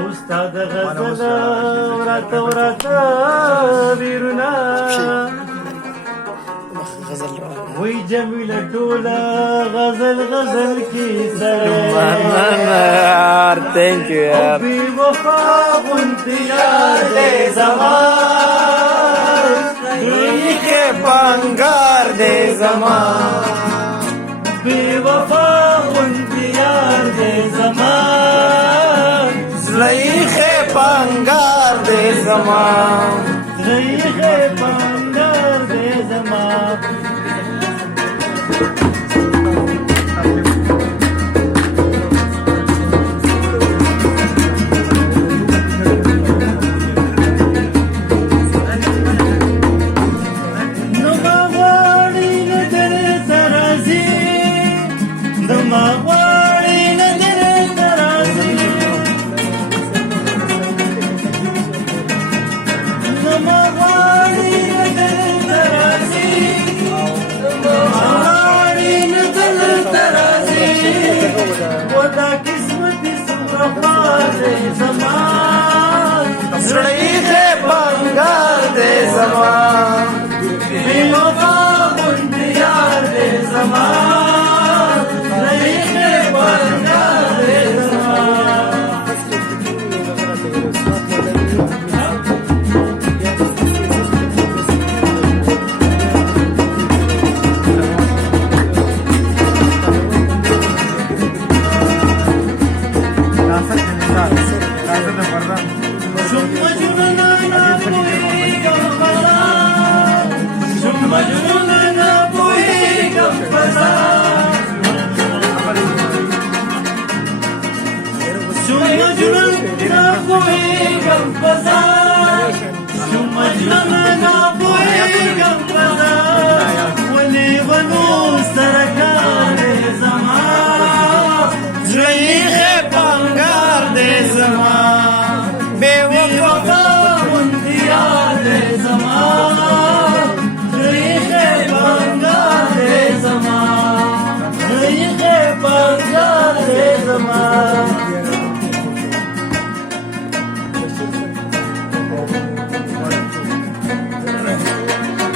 استاد غزل ورات ویرنا وی جمیل ټوله غزل کی यार thank you यार بی وفا غنتی یار دے زمان दुई के पंगार दे जमान بی وفا غنتی یار دے زمان زلیخ पंगार दे जमान ریخ پندر دے زمان زلیخ पंगार दे जमान बेवफा बुंदी यार दे ज़मान ज़रीक़ पंगार दे زلیخ पंगार दे जमान बेवफा बुंदी यार दे ज़मान ज़रीक़ पंगार दे ज़मान ज़रीक़ पंगार दे ज़मान